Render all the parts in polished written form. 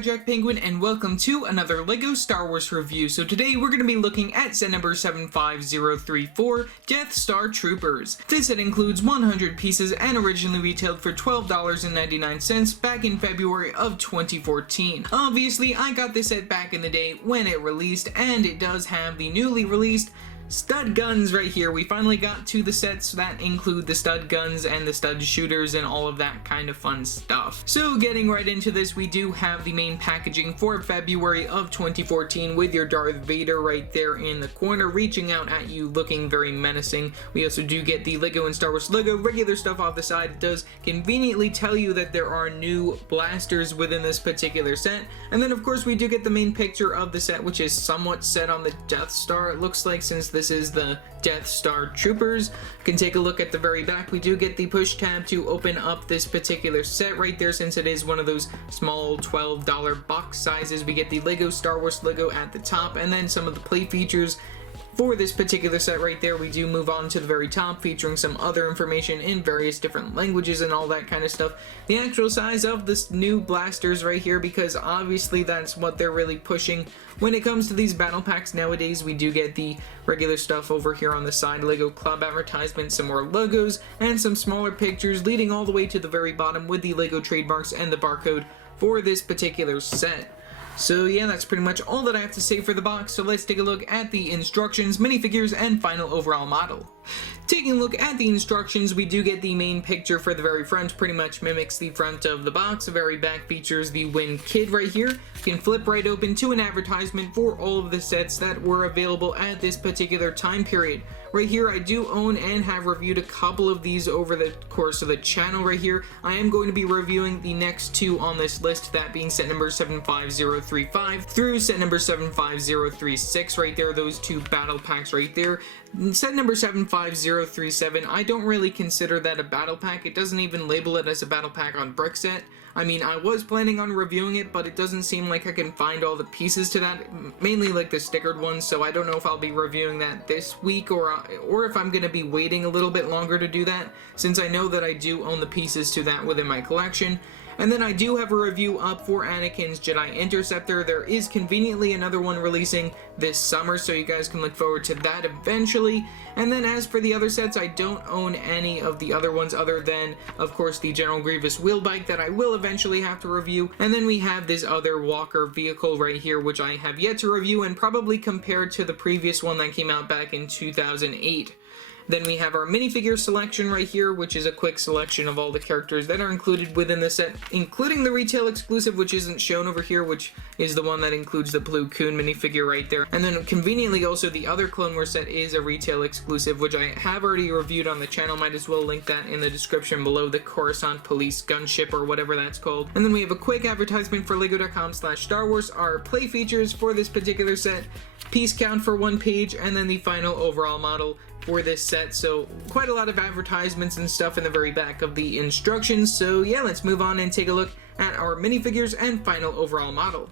Jack Penguin, and welcome to another LEGO Star Wars review. So today we're going to be looking at set number 75034, Death Star Troopers. This set includes 100 pieces and originally retailed for $12.99 back in February of 2014. Obviously, I got this set back in the day when it released, and it does have the newly released stud guns right here. We finally got to the sets that include the stud guns and the stud shooters and all of that kind of fun stuff. So getting right into this, we do have the main packaging for February of 2014 with your Darth Vader right there in the corner reaching out at you looking very menacing. We also do get the LEGO and Star Wars Lego regular stuff off the side. It does conveniently tell you that there are new blasters within this particular set. And then of course we do get the main picture of the set, which is somewhat set on the Death Star, it looks like, since this is the Death Star Troopers. You can take a look at the very back. We do get the push tab to open up this particular set right there, since it is one of those small $12 box sizes. We get the LEGO Star Wars logo at the top, and then some of the play features for this particular set right there. We do move on to the very top, featuring some other information in various different languages and all that kind of stuff. The actual size of this new blasters right here, because obviously that's what they're really pushing when it comes to these battle packs nowadays. We do get the regular stuff over here on the side, LEGO Club advertisement, some more logos, and some smaller pictures leading all the way to the very bottom with the LEGO trademarks and the barcode for this particular set. So yeah, that's pretty much all that I have to say for the box, so let's take a look at the instructions, minifigures, and final overall model. Taking a look at the instructions, we do get the main picture for the very front, pretty much mimics the front of the box. The very back features the Win Kid right here. You can flip right open to an advertisement for all of the sets that were available at this particular time period. Right here, I do own and have reviewed a couple of these over the course of the channel right here. I am going to be reviewing the next two on this list, that being set number 75035 through set number 75036 right there, those two battle packs right there. Set number 75037, I don't really consider that a battle pack. It doesn't even label it as a battle pack on Brickset. I mean, I was planning on reviewing it, but it doesn't seem like I can find all the pieces to that, mainly like the stickered ones, so I don't know if I'll be reviewing that this week or if I'm going to be waiting a little bit longer to do that, since I know that I do own the pieces to that within my collection. And then I do have a review up for Anakin's Jedi Interceptor. There is conveniently another one releasing this summer, so you guys can look forward to that eventually. And then as for the other sets, I don't own any of the other ones other than, of course, the General Grievous wheel bike that I will eventually have to review. And then we have this other Walker vehicle right here, which I have yet to review and probably compared to the previous one that came out back in 2008. Then we have our Minifigure Selection right here, which is a quick selection of all the characters that are included within the set, including the retail exclusive, which isn't shown over here, which is the one that includes the Blue Coon minifigure right there. And then conveniently also the other Clone Wars set is a retail exclusive, which I have already reviewed on the channel. Might as well link that in the description below, the Coruscant Police Gunship or whatever that's called. And then we have a quick advertisement for lego.com/Star Wars, our play features for this particular set, piece count for one page, and then the final overall model for this set. So quite a lot of advertisements and stuff in the very back of the instructions. So yeah, let's move on and take a look at our minifigures and final overall model.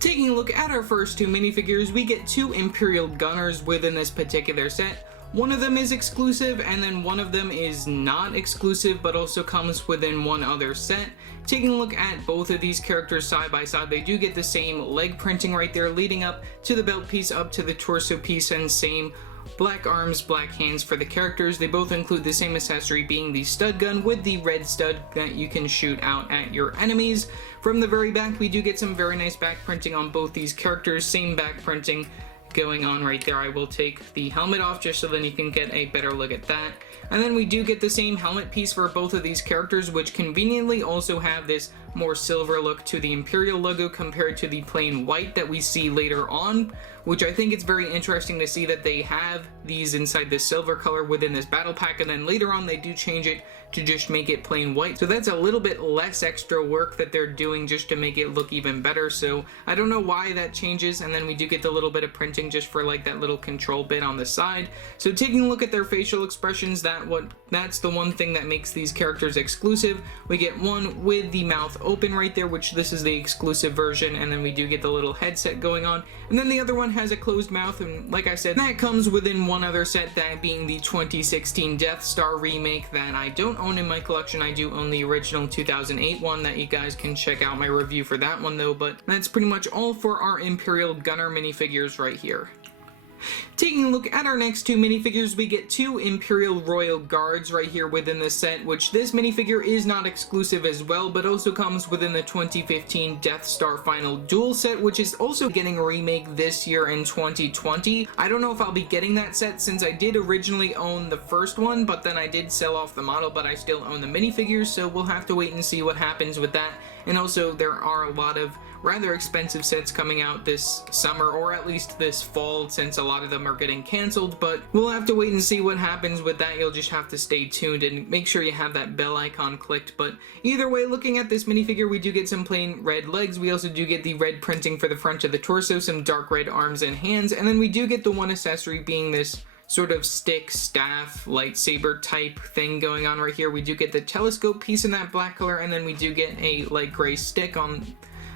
Taking a look at our first two minifigures, we get two Imperial gunners within this particular set. One of them is exclusive, and then one of them is not exclusive, but also comes within one other set. Taking a look at both of these characters side by side, they do get the same leg printing right there, leading up to the belt piece, up to the torso piece, and same black arms, black hands for the characters. They both include the same accessory, being the stud gun with the red stud that you can shoot out at your enemies. From the very back, we do get some very nice back printing on both these characters, same back printing going on right there. I will take the helmet off just so then you can get a better look at that. And then we do get the same helmet piece for both of these characters, which conveniently also have this more silver look to the Imperial logo compared to the plain white that we see later on, which I think it's very interesting to see that they have these inside this silver color within this battle pack, and then later on they do change it to just make it plain white. So that's a little bit less extra work that they're doing just to make it look even better. So I don't know why that changes. And then we do get the little bit of printing just for like that little control bit on the side. So taking a look at their facial expressions, that's the one thing that makes these characters exclusive. We get one with the mouth open right there, which this is the exclusive version, and then we do get the little headset going on. And then the other one has a closed mouth, and like I said, that comes within one other set, that being the 2016 Death Star remake that I don't own in my collection. I do own the original 2008 one that you guys can check out my review for that one though, but that's pretty much all for our Imperial Gunner minifigures right here. Taking a look at our next two minifigures, we get two Imperial Royal Guards right here within the set, which this minifigure is not exclusive as well, but also comes within the 2015 Death Star Final Duel set, which is also getting a remake this year in 2020. I don't know if I'll be getting that set since I did originally own the first one, but then I did sell off the model, but I still own the minifigures, so we'll have to wait and see what happens with that. And also, there are a lot of rather expensive sets coming out this summer, or at least this fall, since a lot of them are getting canceled, but we'll have to wait and see what happens with that. You'll just have to stay tuned and make sure you have that bell icon clicked. But either way, looking at this minifigure, we do get some plain red legs. We also do get the red printing for the front of the torso, some dark red arms and hands, and then we do get the one accessory being this sort of stick, staff, lightsaber type thing going on right here. We do get the telescope piece in that black color, and then we do get a light gray stick on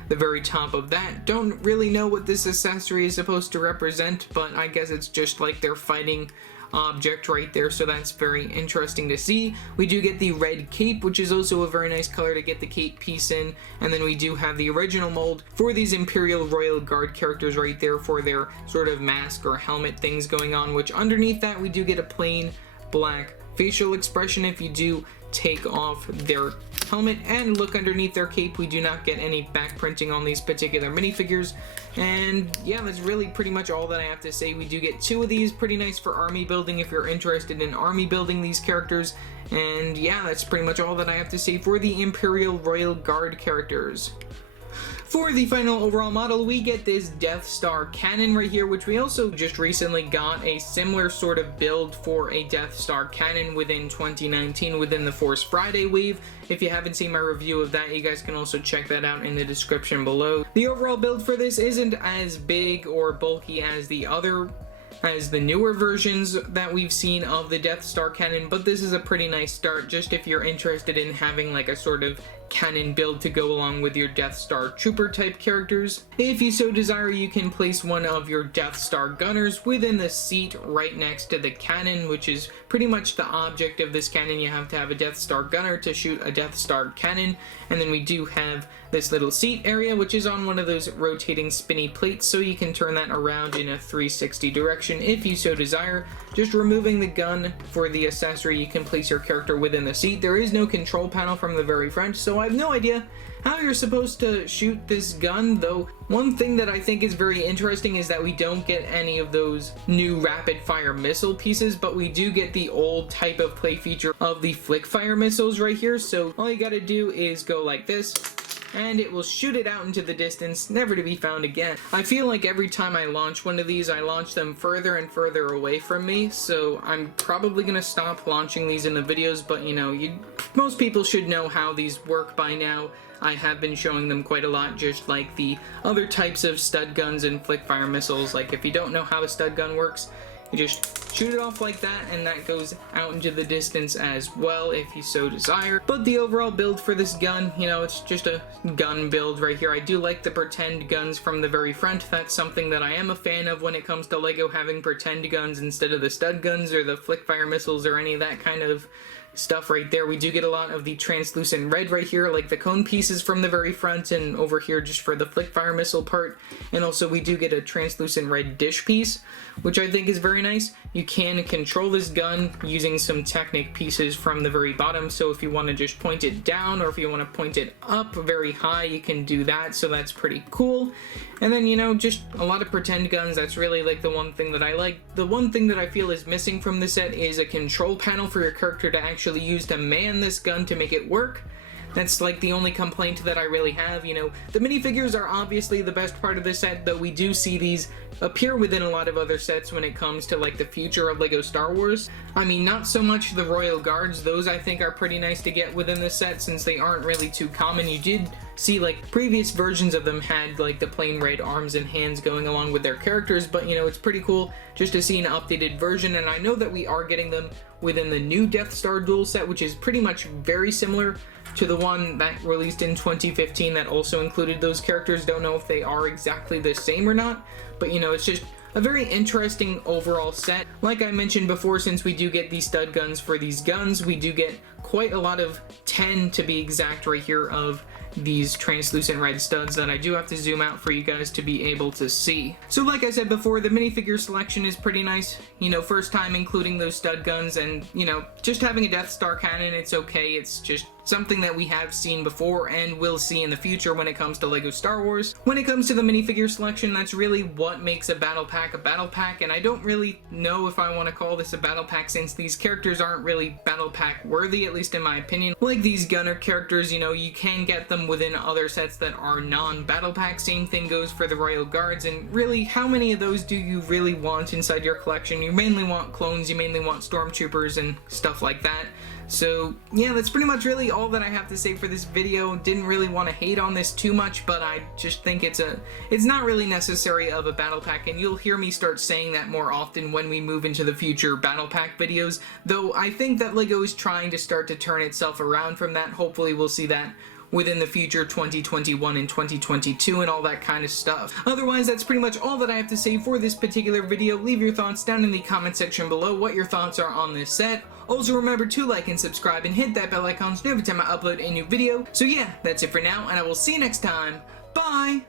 the very top of that. Don't really know what this accessory is supposed to represent, but I guess it's just like their fighting object right there, so that's very interesting to see. We do get the red cape, which is also a very nice color to get the cape piece in, and then we do have the original mold for these Imperial Royal Guard characters right there for their sort of mask or helmet things going on, which underneath that we do get a plain black facial expression. If you do take off their helmet and look underneath their cape, we do not get any back printing on these particular minifigures. And yeah, that's really pretty much all that I have to say. We do get two of these, pretty nice for army building if you're interested in army building these characters. And yeah, that's pretty much all that I have to say for the Imperial Royal Guard characters. For the final overall model, we get this Death Star cannon right here, which we also just recently got a similar sort of build for a Death Star cannon within 2019 within the Force Friday wave. If you haven't seen my review of that, you guys can also check that out in the description below. The overall build for this isn't as big or bulky as the newer versions that we've seen of the Death Star cannon, but this is a pretty nice start just if you're interested in having like a sort of cannon build to go along with your Death Star Trooper type characters. If you so desire, you can place one of your Death Star gunners within the seat right next to the cannon, which is pretty much the object of this cannon. You have to have a Death Star gunner to shoot a Death Star cannon, and then we do have this little seat area, which is on one of those rotating spinny plates, so you can turn that around in a 360 direction if you so desire. Just removing the gun for the accessory, you can place your character within the seat. There is no control panel from the very front, so I have no idea how you're supposed to shoot this gun, though one thing that I think is very interesting is that we don't get any of those new rapid fire missile pieces, but we do get the old type of play feature of the flick fire missiles right here. So all you gotta do is go like this, and it will shoot it out into the distance, never to be found again. I feel like every time I launch one of these, I launch them further and further away from me, so I'm probably gonna stop launching these in the videos, but you know, most people should know how these work by now. I have been showing them quite a lot, just like the other types of stud guns and flick fire missiles. Like if you don't know how a stud gun works, you just shoot it off like that, and that goes out into the distance as well if you so desire. But the overall build for this gun, you know, it's just a gun build right here. I do like the pretend guns from the very front. That's something that I am a fan of when it comes to LEGO, having pretend guns instead of the stud guns or the flick fire missiles or any of that kind of stuff right there. We do get a lot of the translucent red right here, like the cone pieces from the very front, and over here just for the flick fire missile part. And also we do get a translucent red dish piece, which I think is very nice. You can control this gun using some Technic pieces from the very bottom, so if you want to just point it down or if you want to point it up very high, you can do that, so that's pretty cool. And then, you know, just a lot of pretend guns. That's really like the one thing that I like. The one thing that I feel is missing from the set is a control panel for your character to actually use to man this gun to make it work. That's like the only complaint that I really have. You know, the minifigures are obviously the best part of the set, though we do see these appear within a lot of other sets when it comes to like the future of LEGO Star Wars. I mean, not so much the Royal Guards. Those I think are pretty nice to get within the set since they aren't really too common. You did see, like, previous versions of them had like the plain red arms and hands going along with their characters, but you know, it's pretty cool just to see an updated version. And I know that we are getting them within the new Death Star duel set, which is pretty much very similar to the one that released in 2015 that also included those characters. Don't know if they are exactly the same or not, but you know, it's just a very interesting overall set. Like I mentioned before, since we do get these stud guns for these guns, we do get quite a lot of 10 to be exact right here of these translucent red studs that I do have to zoom out for you guys to be able to see. So like I said before, the minifigure selection is pretty nice. You know, first time including those stud guns, and you know, just having a Death Star cannon, it's okay. It's just something that we have seen before and will see in the future when it comes to LEGO Star Wars. When it comes to the minifigure selection, that's really what makes a battle pack, and I don't really know if I want to call this a battle pack since these characters aren't really battle pack worthy, at least in my opinion. Like these gunner characters, you know, you can get them within other sets that are non-battle pack. Same thing goes for the Royal Guards, and really, how many of those do you really want inside your collection? You mainly want clones, you mainly want stormtroopers and stuff like that. So yeah, that's pretty much really all that I have to say for this video. Didn't really want to hate on this too much, but I just think it's not really necessary of a battle pack, and you'll hear me start saying that more often when we move into the future battle pack videos, though I think that LEGO is trying to start to turn itself around from that. Hopefully we'll see that within the future 2021 and 2022 and all that kind of stuff. Otherwise, that's pretty much all that I have to say for this particular video. Leave your thoughts down in the comment section below what your thoughts are on this set. Also remember to like and subscribe and hit that bell icon so every time I upload a new video. So yeah, that's it for now, and I will see you next time. Bye!